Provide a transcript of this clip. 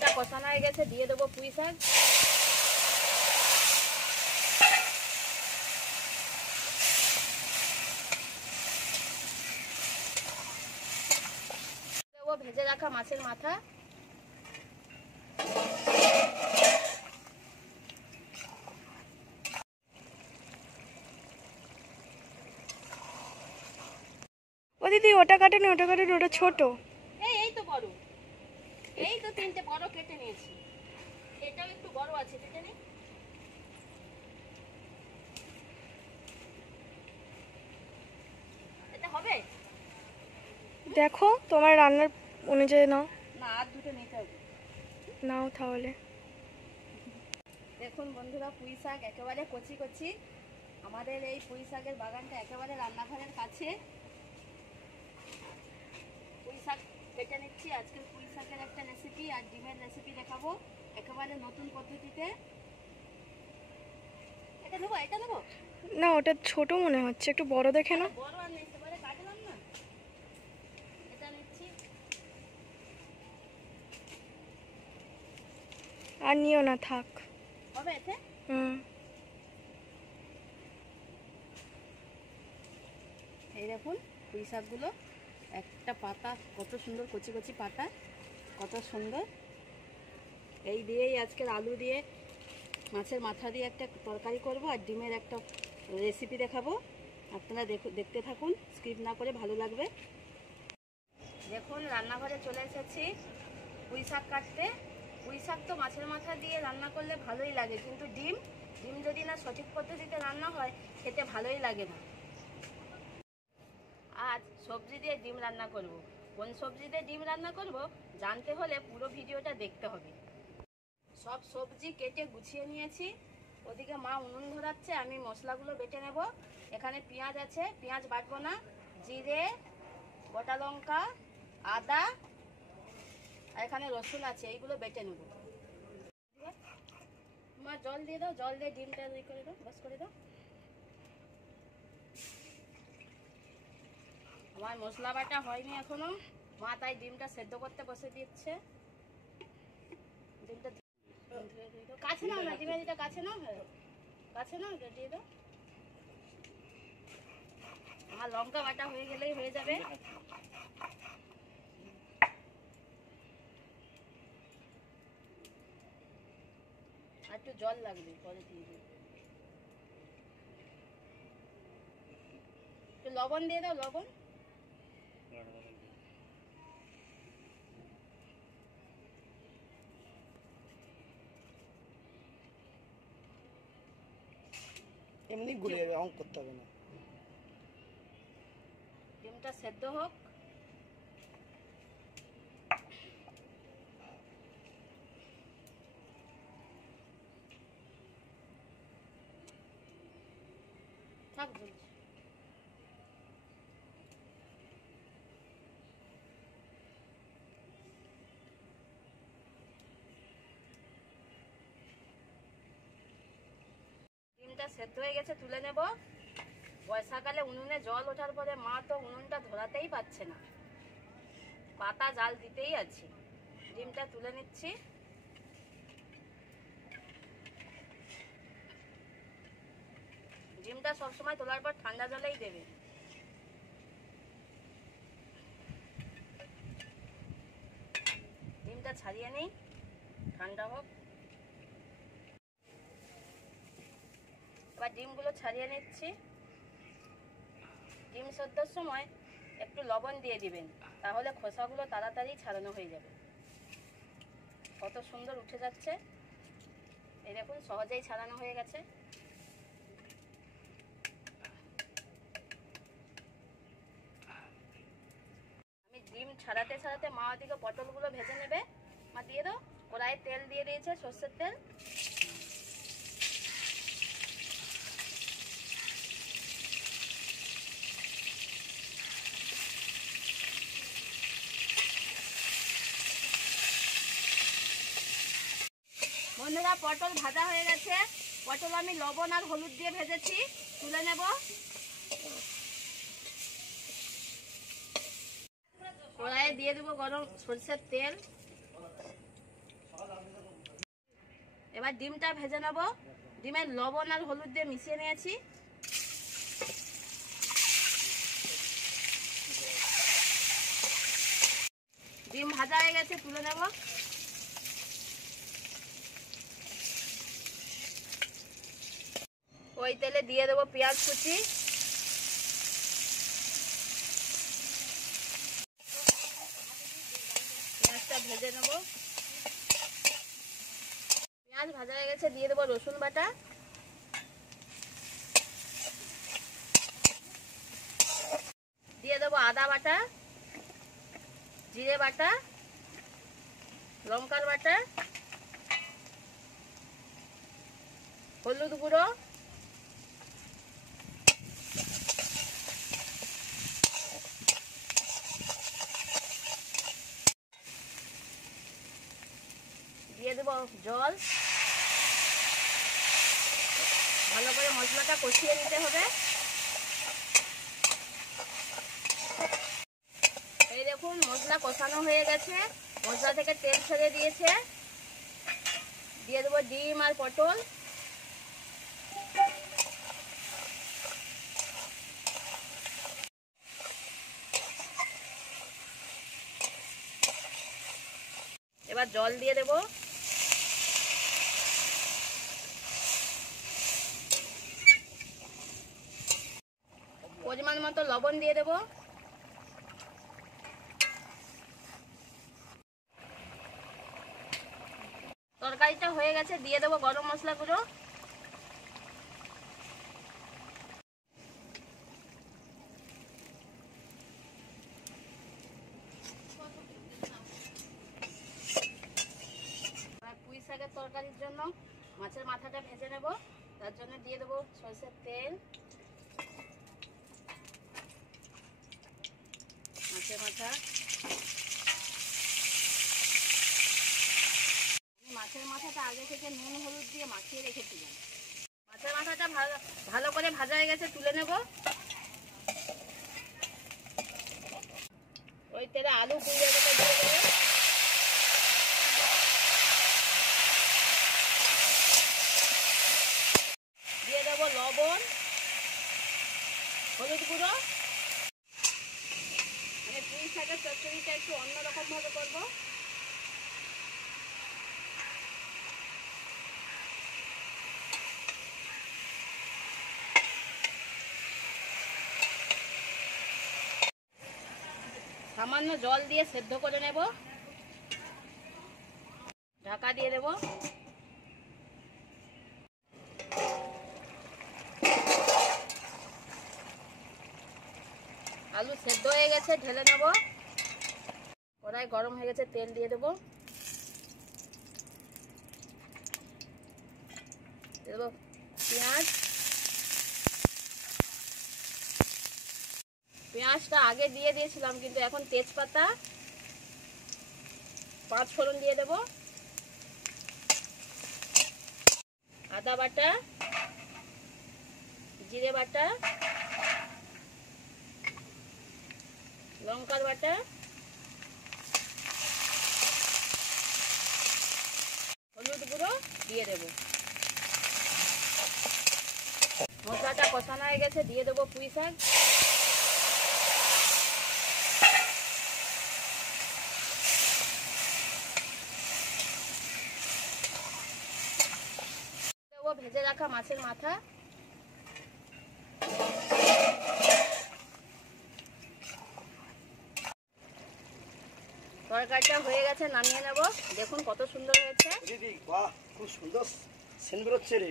মশলাটা কষানো হয়ে গেছে, দিয়ে দেবো পুঁই শাক। দেবো ভেজে রাখা মাছের মাথা। ও দিদি ওটা কাটেনি, ওটা কাটেনি, ওটা ছোট। এই তো বড়, এই তো তিনটে বড় কেটে নিয়েছি। এটাও একটু বড় আছে, কেটে নি। এটা হবে? দেখো তোমার রান্নার অনুযায়ী নাও। না, আর দুটো নিতে হবে। নাও তাহলে। দেখুন বন্ধুরা, পুঁই শাক একেবারে কচি কচি। আমাদের এই পুঁই শাকের বাগানটা একেবারে রান্নাঘরের কাছে। পুঁই শাক কেটে নিচ্ছি। আজকের পুঁই শাকের একটা রেসিপি আর ডিমের রেসিপি দেখাবো একেবারে নতুন পদ্ধতিতে। এটা নেবো, এটা নেবো না, ওটা ছোট মনে হচ্ছে, একটু বড় দেখে নাও। বড় আর নিতে পারে, কাটলাম না। এটা নিচ্ছি। আর নিও না, থাক। হবে এতে? এই দেখুন পুঁই শাকগুলো, একটা পাতা কত সুন্দর, কচি কচি পাতা, কত সুন্দর। এই দিয়েই আজকের আলু দিয়ে মাছের মাথা দিয়ে একটা তরকারি করব আর ডিমের একটা রেসিপি দেখাবো। আপনারা দেখতে থাকুন, স্কিপ না করে, ভালো লাগবে। দেখুন রান্নাঘরে চলে এসেছি পুঁই শাক কাটতে। পুঁই শাক তো মাছের মাথা দিয়ে রান্না করলে ভালোই লাগে, কিন্তু ডিম যদি না সঠিক পদ্ধতিতে রান্না হয় খেতে ভালোই লাগে না। আজ সবজি দিয়ে ডিম রান্না করব। কোন সবজি দিয়ে ডিম রান্না করব জানতে হলে পুরো ভিডিওটা দেখতে হবে। সব সবজি কেটে গুছিয়ে নিয়েছি। ওদিকে মা উনুন ধরাচ্ছে, আমি মশলাগুলো বেটে নেব। এখানে পেঁয়াজ আছে, পেঁয়াজ বাটবো না। জিরে, গোটা লঙ্কা, আদা আর এখানে রসুন আছে, এইগুলো বেটে নেব। মা জল দিয়ে দাও, জল দিয়ে ডিমটা ই করে দাও, বস করে দাও। আমার মশলা বাটা হয়নি এখনো, মা তাই ডিমটা সেদ্ধ করতে বসে দিচ্ছে। ডিমটা কাছে নাও না, ডিমের দিটা কাছে নাও, কাছে নাও, দিয়ে দাও। আমার লঙ্কা বাটা হয়ে গেলেই হয়ে যাবে। আর একটু জল লাগবে, পরে দিয়ে দেবো। একটু লবণ দিয়ে দাও, লবণ। এমনি গুলিয়ে রং করতে হবে না। ডিমটা সেদ্ধ হোক। থাক বলছি। ডিমটা সেদ্ধ হয়ে গেছে, তুলে নেব। বর্ষাকালে উনুনে জল ওঠার পরে মা তো উনুনটা ধরাতেই পারছে না, পাতা জাল দিতেই আছে। ডিমটা তুলে নিচ্ছি। ডিমটা সবসময় তোলার পর ঠান্ডা জলেই দেবে। ডিমটা ছাড়িয়ে নেই, ঠান্ডা হোক। এবার ডিমগুলো ছাড়িয়ে নিচ্ছি। ডিম সেদ্ধর সময় একটু লবণ দিয়ে দিবেন, তাহলে খোসাগুলো তাড়াতাড়ি ছাড়ানো হয়ে যাবে। কত সুন্দর উঠে যাচ্ছে, এই দেখুন সহজেই ছাড়ানো হয়ে গেছে। আমি ডিম ছাড়াতে ছাড়াতে মা ওদিকে পটলগুলো ভেজে নেবে। মা দিয়ে দাও, কড়াইয়ে তেল দিয়ে দিয়েছে, সর্ষের তেল। বন্ধুরা পটল ভাজা হয়ে গেছে। পটল আমি লবণ আর হলুদ দিয়ে ভেজেছি, তুলে নেব। কড়াইয়ে দিয়ে দেবো গরম সরষের তেল। এবার ডিমটা ভেজে নেব। ডিমের লবণ আর হলুদ দিয়ে মিশিয়ে নিয়েছি। ডিম ভাজা হয়ে গেছে, তুলে নেব। ওই তেলে দিয়ে দেবো পেঁয়াজ কুচি, পেঁয়াজটা ভেজে নেব। পেঁয়াজ ভাজা হয়ে গেছে, দিয়ে দেবো রসুন বাটা, দিয়ে দেবো আদা বাটা, জিরে বাটা, লঙ্কার বাটা, হলুদ গুঁড়ো, দিয়ে দেবো জল। ভালো করে মশলাটা কষিয়ে নিতে হবে। এই দেখুন মশলা কষানো হয়ে গেছে, মশলা থেকে তেল ছেড়ে দিয়েছে। দিয়ে দেবো ডিম আর পটল, এবার জল দিয়ে দেবো। পরিমাণ মতো লবণ দিয়ে দেবো। তরকারিটা হয়ে গেছে, দিয়ে দেবো গরম মশলা গুঁড়ো, পুঁই শাকের তরকারির জন্য মাছের মাথাটা ভেজে নেব। তার জন্য দিয়ে দেবো সরষের তেল, মাছের মাথা। মাছের মাথাটা আগে থেকে নুন হলুদ দিয়ে মাখিয়ে রেখেছিলাম। মাছের মাথাটা ভালো করে ভাজা হয়ে গেছে, তুলে নেব। ওই তেলে আলু কুড়িয়ে রেখে দিয়ে দেবো। দিয়ে দেবো লবণ, হলুদ গুঁড়ো। মানে পুঁই শাকের চচ্চড়িটা একটু অন্যরকম ভাবে করবো। সামান্য জল দিয়ে সেদ্ধ করে নেব। ঢাকা দিয়ে দেব। আলু সেদ্ধ হয়ে গেছে, ঢেলে নেব। কড়াই গরম হয়ে গেছে, তেল দিয়ে দেব। দেব পেঁয়াজ। পেঁয়াজটা আগে দিয়ে দিয়েছিলাম, কিন্তু এখন তেজপাতা, পাঁচ ফোড়ন দিয়ে দেব। আদা বাটা, জিরে বাটা, লঙ্কার বাটা, হলুদ গুঁড়ো দিয়ে দেব। মশলাটা কষানো হয়ে গেছে, দিয়ে দেবো পুঁই শাক। দেবো ভেজে রাখা মাছের মাথা। তরকারিটা হয়ে গেছে, নামিয়ে নেব। দেখুন কত সুন্দর হয়েছে। দিদি বাহ, খুব সুন্দর সেন্ট বেরোচ্ছে রে।